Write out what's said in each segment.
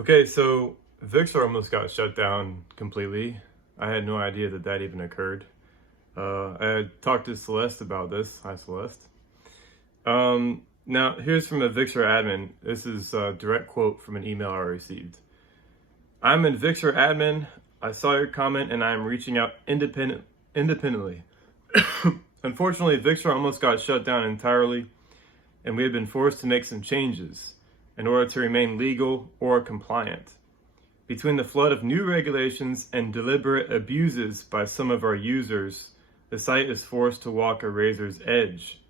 Okay, so Vixra almost got shut down completely. I had no idea that that even occurred. I had talked to Celeste about this. Hi, Celeste. Now, here's from a Vixra admin. This is a direct quote from an email I received. I'm a Vixra admin. I saw your comment and I'm reaching out independently. Unfortunately, Vixra almost got shut down entirely, and we have been forced to make some changes in order to remain legal or compliant. Between the flood of new regulations and deliberate abuses by some of our users, the site is forced to walk a razor's edge.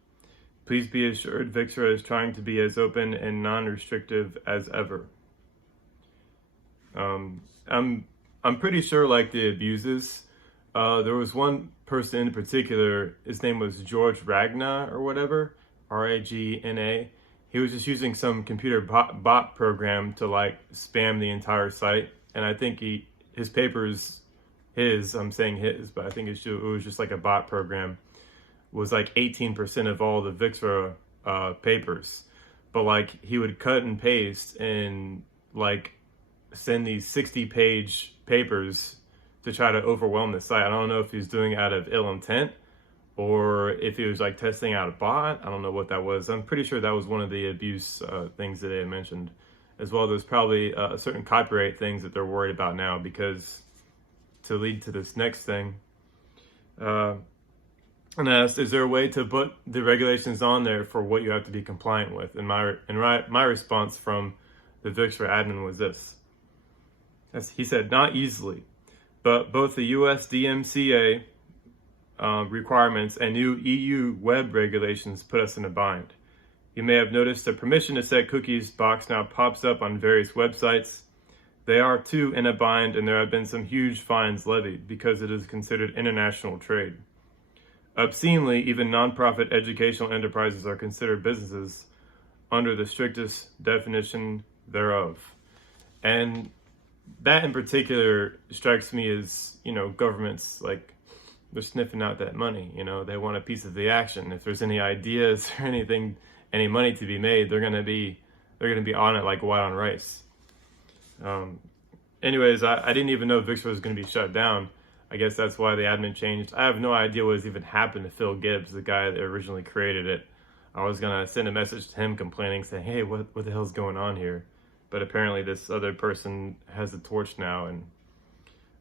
Please be assured Vixra is trying to be as open and non-restrictive as ever. I'm pretty sure, like, the abuses. There was one person in particular. His name was George Ragna or whatever, Ragna. He was just using some computer bot program to like spam the entire site, and I think his papers, I'm saying his, but I think it was just like a bot program, was like 18% of all the Vixra papers, but like he would cut and paste and like send these 60-page papers to try to overwhelm the site. I don't know if he was doing it out of ill intent or if he was like testing out a bot. I don't know what that was. I'm pretty sure that was one of the abuse things that they had mentioned. As well, there's probably certain copyright things that they're worried about now, because to lead to this next thing, and asked, is there a way to put the regulations on there for what you have to be compliant with? And my response from the Vixra admin was this. He said, not easily, but both the US DMCA requirements and new EU web regulations put us in a bind. You may have noticed the permission to set cookies box now pops up on various websites. They are too in a bind, and there have been some huge fines levied because it is considered international trade. Obscenely, even nonprofit educational enterprises are considered businesses under the strictest definition thereof. And that in particular strikes me as, governments, like, they're sniffing out that money. They want a piece of the action. If there's any ideas or anything, any money to be made, they're gonna be on it like white on rice. Anyways, I didn't even know Vixra was gonna be shut down. I guess that's why the admin changed. I have no idea what has even happened to Phil Gibbs, the guy that originally created it. I was gonna send a message to him complaining, saying, hey, what the hell's going on here? But apparently this other person has the torch now.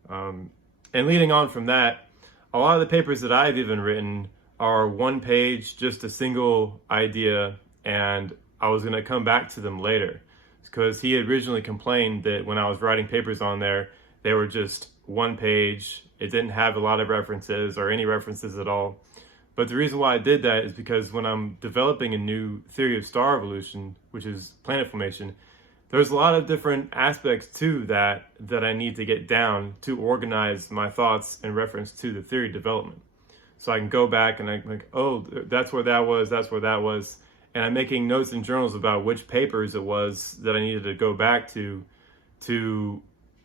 And leading on from that, a lot of the papers that I've even written are one page, just a single idea, and I was going to come back to them later, because he had originally complained that when I was writing papers on there, they were just one page. It didn't have a lot of references or any references at all. But the reason why I did that is because when I'm developing a new theory of star evolution, which is planet formation, there's a lot of different aspects to that I need to get down to organize my thoughts in reference to the theory development. So I can go back and I'm like, oh, that's where that was, that's where that was. And I'm making notes in journals about which papers it was that I needed to go back to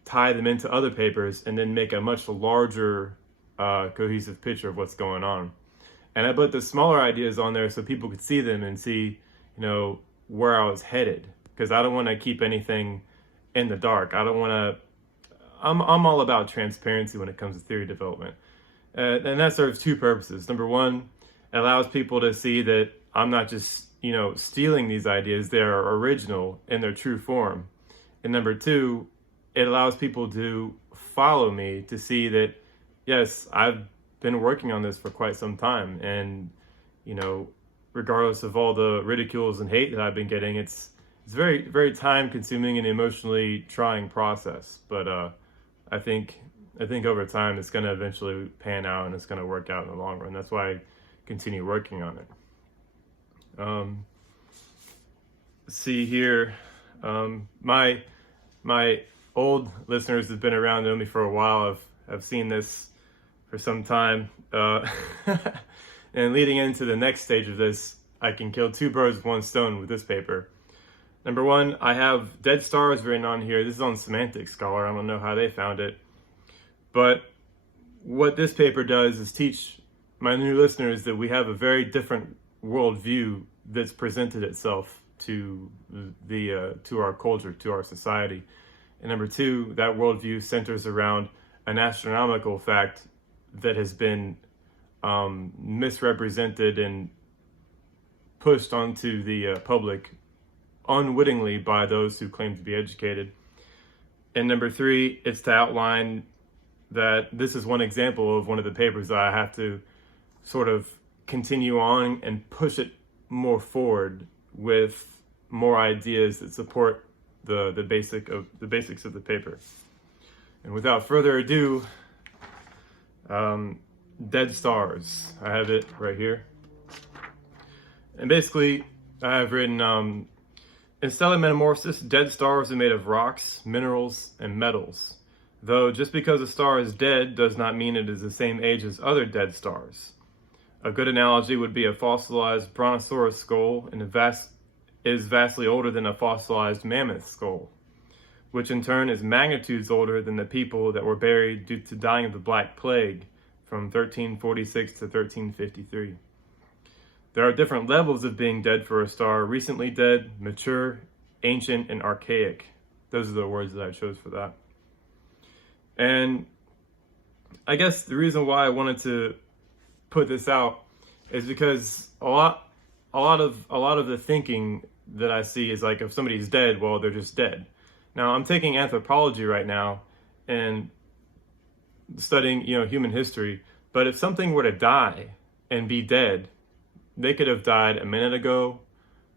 tie them into other papers and then make a much larger cohesive picture of what's going on. And I put the smaller ideas on there so people could see them and see, where I was headed. Because I don't want to keep anything in the dark. I don't want to. I'm all about transparency when it comes to theory development, and that serves two purposes. Number one, it allows people to see that I'm not just stealing these ideas; they are original in their true form. And number two, it allows people to follow me to see that yes, I've been working on this for quite some time, and regardless of all the ridicules and hate that I've been getting, it's very, very time-consuming and emotionally trying process, but I think over time it's going to eventually pan out and it's going to work out in the long run. That's why I continue working on it. See here, my old listeners have been around, know me for a while. I've seen this for some time, and leading into the next stage of this, I can kill two birds with one stone with this paper. Number one, I have dead stars written on here. This is on Semantic Scholar. I don't know how they found it. But what this paper does is teach my new listeners that we have a very different worldview that's presented itself to our culture, to our society. And number two, that worldview centers around an astronomical fact that has been misrepresented and pushed onto the public unwittingly by those who claim to be educated. And number three, it's to outline that this is one example of one of the papers that I have to sort of continue on and push it more forward with more ideas that support the basics of the paper. And without further ado, dead stars. I have it right here. And basically, I have written, in stellar metamorphosis, dead stars are made of rocks, minerals, and metals. Though just because a star is dead does not mean it is the same age as other dead stars. A good analogy would be a fossilized brontosaurus skull is vastly older than a fossilized mammoth skull, which in turn is magnitudes older than the people that were buried due to dying of the Black Plague from 1346 to 1353. There are different levels of being dead for a star: recently dead, mature, ancient, and archaic. Those are the words that I chose for that. And I guess the reason why I wanted to put this out is because a lot of the thinking that I see is like, if somebody's dead, well, they're just dead. Now, I'm taking anthropology right now and studying, human history. But if something were to die and be dead, they could have died a minute ago,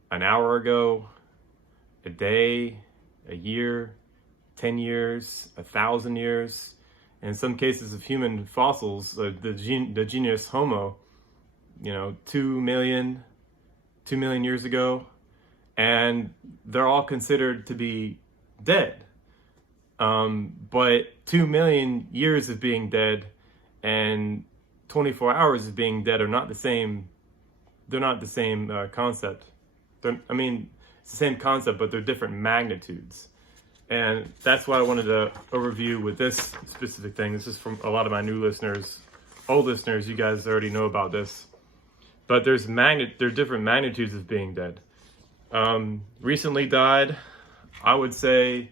an hour ago, a day, a year, 10 years, 1,000 years. In some cases of human fossils, the genus Homo, 2 million years ago, and they're all considered to be dead. But 2 million years of being dead and 24 hours of being dead are not the same. They're not the same concept. It's the same concept, but they're different magnitudes. And that's why I wanted to overview with this specific thing. This is from a lot of my new listeners. Old listeners, you guys already know about this. But there are different magnitudes of being dead. Recently died, I would say,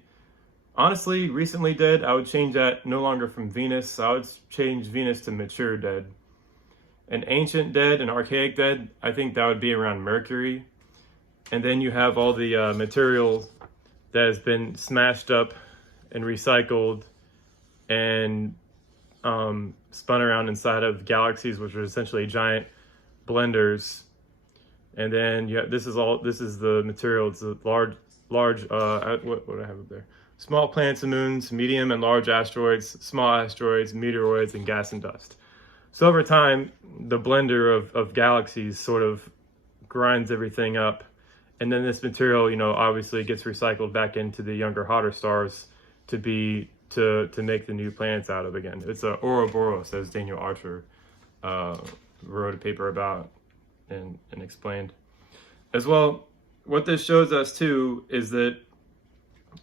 honestly, recently dead, I would change that no longer from Venus. I would change Venus to mature dead. An ancient dead, an archaic dead, I think that would be around Mercury. And then you have all the material that has been smashed up and recycled and spun around inside of galaxies, which are essentially giant blenders. And then this is the material. It's a large what do I have up there? Small planets and moons, medium and large asteroids, small asteroids, meteoroids, and gas and dust. So over time, the blender of galaxies sort of grinds everything up. And then this material, obviously gets recycled back into the younger, hotter stars to make the new planets out of again. It's a Ouroboros, as Daniel Archer wrote a paper about and explained. As well, what this shows us too is that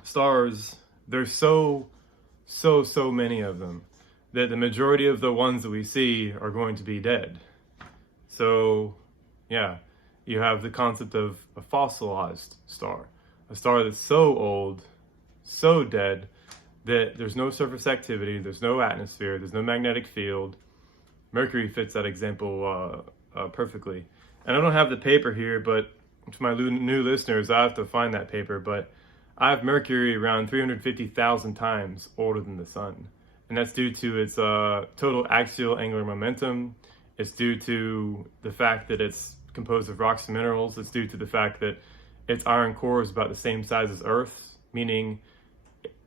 stars, there's so many of them, that the majority of the ones that we see are going to be dead. So, yeah. You have the concept of a fossilized star, a star that's so old, so dead, that there's no surface activity, there's no atmosphere, there's no magnetic field. Mercury fits that example perfectly. And I don't have the paper here, but to my new listeners, I have to find that paper, but I have Mercury around 350,000 times older than the sun. And that's due to its total axial angular momentum. It's due to the fact that it's composed of rocks and minerals. It's due to the fact that its iron core is about the same size as Earth's, meaning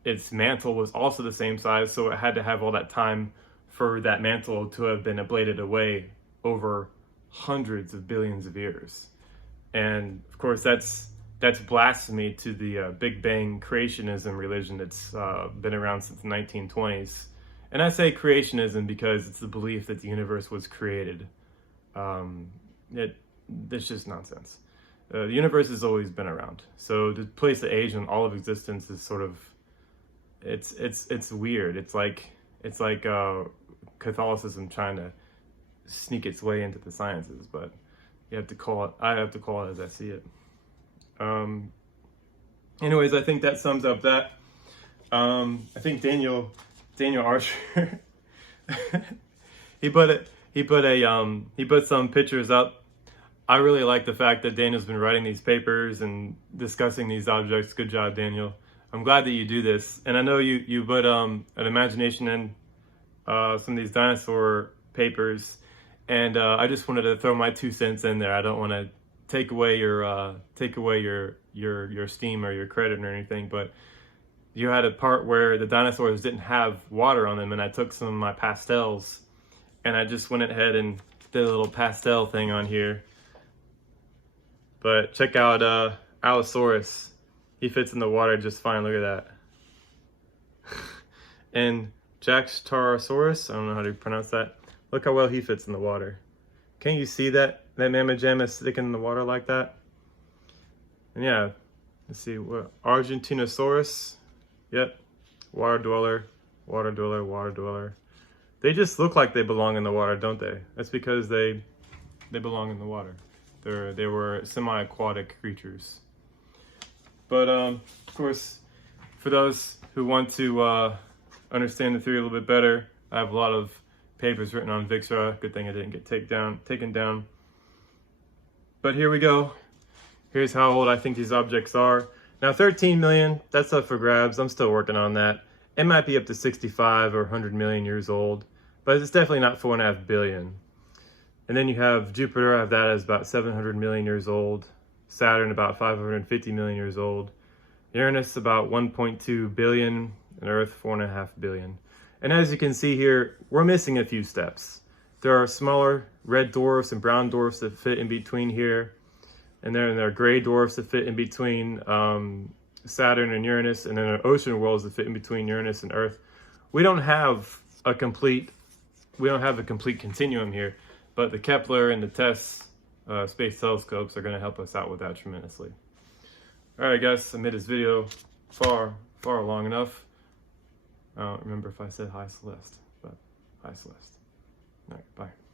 its mantle was also the same size, so it had to have all that time for that mantle to have been ablated away over hundreds of billions of years. And of course, that's blasphemy to the Big Bang creationism religion that's been around since the 1920s. And I say creationism because it's the belief that the universe was created. That's just nonsense. The universe has always been around. So to place the age on all of existence is sort of, it's weird. It's like Catholicism trying to sneak its way into the sciences, but I have to call it as I see it. Anyways, I think that sums up that. I think Daniel Archer. he put some pictures up. I really like the fact that Daniel's been writing these papers and discussing these objects. Good job, Daniel. I'm glad that you do this, and I know you put an imagination in some of these dinosaur papers, and I just wanted to throw my 2 cents in there. I don't want to take away your steam or your credit or anything, but you had a part where the dinosaurs didn't have water on them, and I took some of my pastels, and I just went ahead and did a little pastel thing on here. But check out Allosaurus. He fits in the water just fine. Look at that. And Jaxtarosaurus, I don't know how to pronounce that. Look how well he fits in the water. Can you see that mamma jamma is sticking in the water like that? And yeah, let's see, what Argentinosaurus. Yep, water dweller, water dweller, water dweller. They just look like they belong in the water, don't they? That's because they belong in the water. They were semi-aquatic creatures. But of course, for those who want to understand the theory a little bit better, I have a lot of papers written on Vixra. Good thing I didn't get taken down. But here we go. Here's how old I think these objects are. Now 13 million, that's up for grabs. I'm still working on that. It might be up to 65 or 100 million years old, but it's definitely not 4.5 billion. And then you have Jupiter, I have that as about 700 million years old. Saturn about 550 million years old. Uranus about 1.2 billion, and Earth 4.5 billion. And as you can see here, we're missing a few steps. There are smaller red dwarfs and brown dwarfs that fit in between here. And then there are gray dwarfs that fit in between Saturn and Uranus, and then there are ocean worlds that fit in between Uranus and Earth. We don't have a complete continuum here, but the Kepler and the TESS space telescopes are going to help us out with that tremendously. All right, guys, I made this video far long enough. I don't remember if I said hi, Celeste, but hi, Celeste. All right, bye.